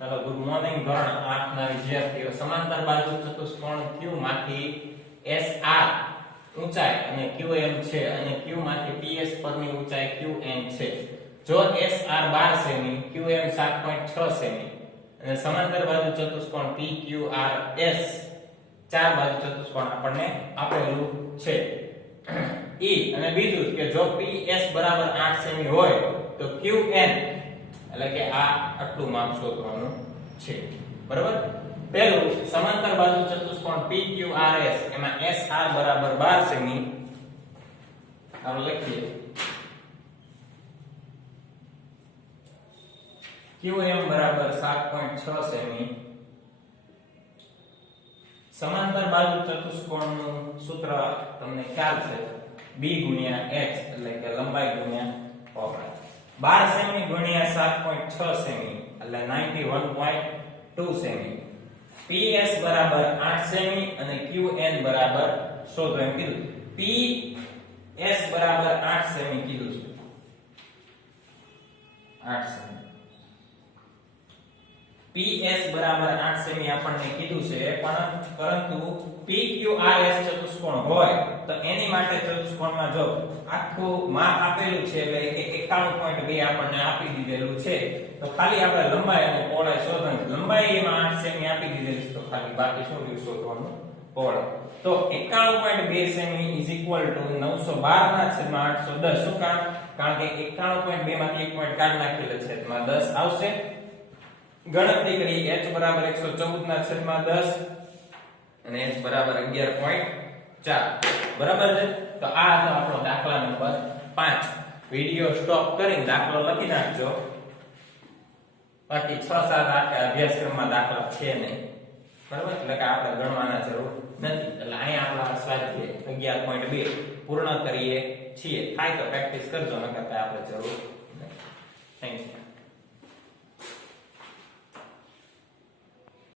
hello good morning ધોરણ 8 ના વિદ્યાર્થીઓ સમાંતર બાજુ ચતુષ્કોણ Q માંથી SR ઊંચાઈ અને QM છે અને Q માંથી PS પરની ઊંચાઈ QN છે જો SR 12 સેમી QM 7.6 સેમી અને સમાંતર બાજુ ચતુષ્કોણ PQRS ચાર બાજુ ચતુષ્કોણ આપણને આપેલું છે E અને બીજું કે જો PS બરાબર 8 સેમી હોય તો QN એટલે કે આ આટલું માપ શોધવાનું છે બરાબર પહેલું સમાંતર બાજુ ચતુષ્કોણ PQRS એમાં SR બરાબર 12 સેમી આપણે લખીએ QM બરાબર 7.6 સેમી સમાંતર બાજુ ચતુષ્કોણનું સૂત્ર તમને ખ્યાલ છે B ગુણ્યા H એટલે કે લંબાઈ ગુણ્યા પહોળાઈ 12 સેમી ગુણ્યા 7.6 સેમી એટલે 91.2 સેમી PS બરાબર 8 સેમી અને QN બરાબર શોધો એમ કીધું PS બરાબર 8 સેમી કીધું છે 8 સેમી PS બરાબર 8 સેમી આપણને કીધું છે પરંતુ PQRS ચતુષ્કોણ હોય તો એની માટે ચતુષ્કોણમાં જો આખું માપ આપેલું છે એટલે કે 91.2 આપણને આપી દીધેલું છે તો ખાલી આપણે લંબાઈ અને પહોળાઈ શોધવાની લંબાઈ એમાં 8 સેમી આપી દીધેલી છે તો ખાલી બાકી શું રહ્યું શોધવાનું પહોળાઈ તો 91.2 સેમી = 912/810 શું કારણ કે 91.2 માંથી 1 પોઈન્ટ કાઢી નાખેલો છે એમાં 10 આવશે ગણતરી કરી h બરાબર 114/10 અને h બરાબર 11.4 બરાબર છે તો આ હતો આપણો દાખલા નંબર 5 વિડિયો સ્ટોપ કરીને દાખલો લખી નાખજો બાકી 6-7 અભ્યાસક્રમમાં દાખલા છે નહીં બરાબર એટલે કે આપણે ગણવાના જરૂર નથી એટલે અહીંયા આપણા સ્વાધ્યાય 11.2 પૂર્ણ કરીએ છીએ થાય તો પ્રેક્ટિસ કરજો નકર આપણે જરૂર નથી થેન્ક યુ